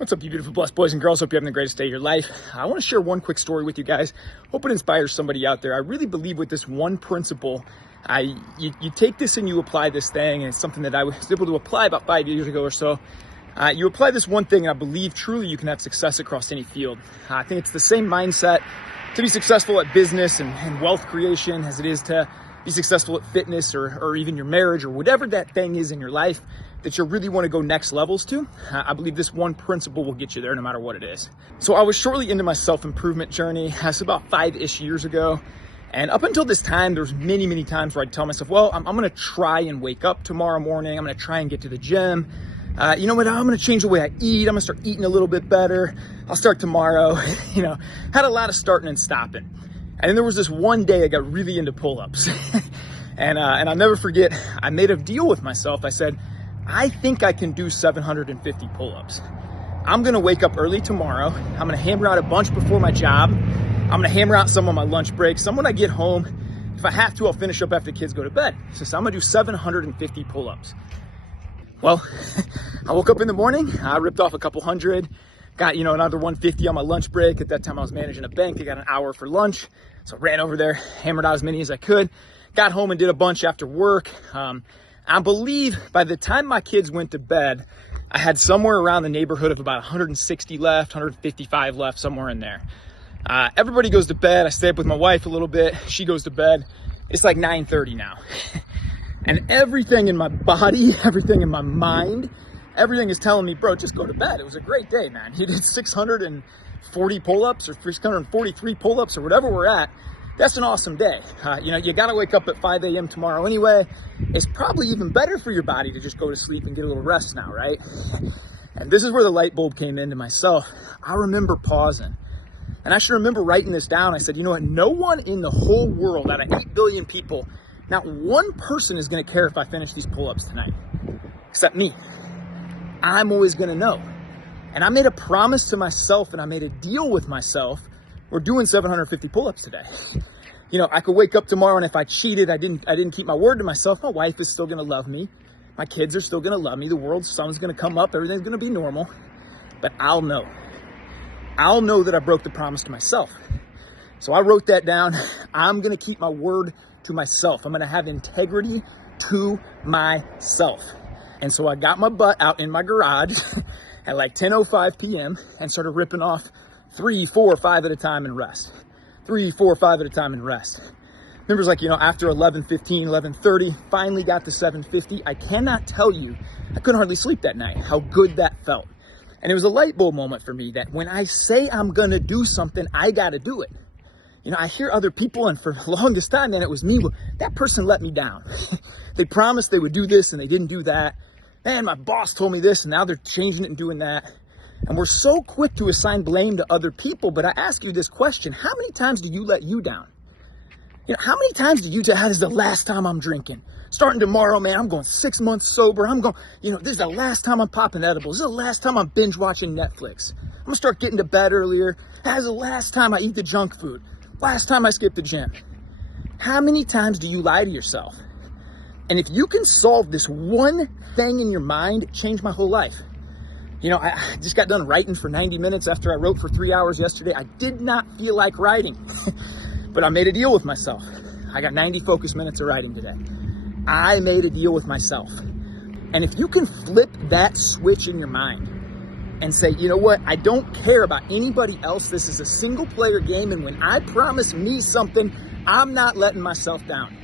What's up, you beautiful, blessed boys and girls? Hope you're having the greatest day of your life. I want to share one quick story with you guys. Hope it inspires somebody out there. I really believe with this one principle, you take this and you apply this thing, and it's something that I was able to apply about 5 years ago or so. You apply this one thing, and I believe truly you can have success across any field. I think it's the same mindset to be successful at business and wealth creation as it is to be successful at fitness or even your marriage or whatever that thing is in your life that you really want to go next levels to. I believe this one principle will get you there no matter what it is. So I was shortly into my self-improvement journey. That's about 5-ish years ago. And up until this time, there's many times where I'd tell myself, well, I'm going to try and wake up tomorrow morning. I'm going to try and get to the gym. You know what? I'm going to change the way I eat. I'm going to start eating a little bit better. I'll start tomorrow. Had a lot of starting and stopping. And then there was this one day I got really into pull-ups. and I'll never forget, I made a deal with myself. I said, I think I can do 750 pull-ups. I'm going to wake up early tomorrow. I'm going to hammer out a bunch before my job. I'm going to hammer out some on my lunch break. Some when I get home. If I have to, I'll finish up after the kids go to bed. So I'm going to do 750 pull-ups. Well, I woke up in the morning. I ripped off a couple hundred. Got, another 150 on my lunch break. At that time, I was managing a bank. I got an hour for lunch. So I ran over there, hammered out as many as I could. Got home and did a bunch after work. I believe by the time my kids went to bed, I had somewhere around the neighborhood of about 160 left, 155 left, somewhere in there. Everybody goes to bed. I stay up with my wife a little bit. She goes to bed. It's like 9:30 now. And everything in my body, everything in my mind, everything is telling me, bro, just go to bed. It was a great day, man. You did 640 pull-ups or 643 pull-ups or whatever we're at. That's an awesome day. You got to wake up at 5 a.m. tomorrow anyway. It's probably even better for your body to just go to sleep and get a little rest now, right? And this is where the light bulb came into myself. I remember pausing. And I should remember writing this down. I said, you know what? No one in the whole world, out of 8 billion people, not one person is going to care if I finish these pull-ups tonight, except me. I'm always going to know. And I made a promise to myself and I made a deal with myself. We're doing 750 pull-ups today. I could wake up tomorrow and if I cheated, I didn't keep my word to myself, my wife is still going to love me. My kids are still going to love me. The world's sun's going to come up. Everything's going to be normal. But I'll know. I'll know that I broke the promise to myself. So I wrote that down. I'm going to keep my word to myself. I'm going to have integrity to myself. And so I got my butt out in my garage at like 10:05 p.m. and started ripping off 3, 4, 5 at a time and rest. 3, 4, 5 at a time and rest. Remember, it was after 11:15, 11:30, finally got to 750. I cannot tell you, I couldn't hardly sleep that night, how good that felt. And it was a light bulb moment for me that when I say I'm going to do something, I got to do it. I hear other people, and for the longest time, then it was me. Well, that person let me down. They promised they would do this, and they didn't do that. Man, my boss told me this, and now they're changing it and doing that. And we're so quick to assign blame to other people, but I ask you this question. How many times do you let you down? How many times do you say, this is the last time I'm drinking? Starting tomorrow, man, I'm going 6 months sober. I'm going, this is the last time I'm popping edibles. This is the last time I'm binge watching Netflix. I'm going to start getting to bed earlier. This is the last time I eat the junk food. Last time I skipped the gym. How many times do you lie to yourself? And if you can solve this one thing in your mind, change my whole life. I just got done writing for 90 minutes after I wrote for 3 hours yesterday. I did not feel like writing, but I made a deal with myself. I got 90 focus minutes of writing today. I made a deal with myself. And if you can flip that switch in your mind and say, you know what, I don't care about anybody else. This is a single player game. And when I promise me something, I'm not letting myself down.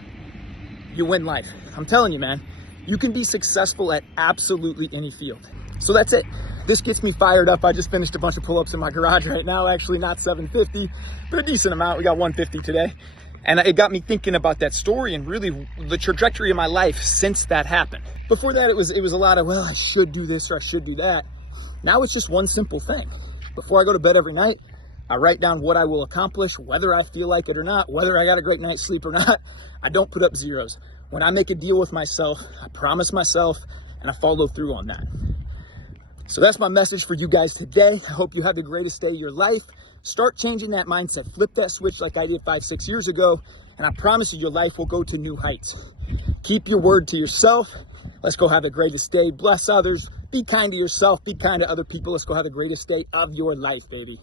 You win life. I'm telling you, man, you can be successful at absolutely any field. So that's it. This gets me fired up. I just finished a bunch of pull-ups in my garage right now. Actually, not 750, but a decent amount. We got 150 today. And it got me thinking about that story and really the trajectory of my life since that happened. Before that, it was a lot of, well, I should do this or I should do that. Now it's just one simple thing. Before I go to bed every night, I write down what I will accomplish, whether I feel like it or not, whether I got a great night's sleep or not. I don't put up zeros. When I make a deal with myself, I promise myself, and I follow through on that. So that's my message for you guys today. I hope you have the greatest day of your life. Start changing that mindset. Flip that switch like I did 5, 6 years ago, and I promise you your life will go to new heights. Keep your word to yourself. Let's go have the greatest day. Bless others. Be Be kind to yourself. Be kind to other people. Let's go have the greatest day of your life, baby.